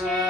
share.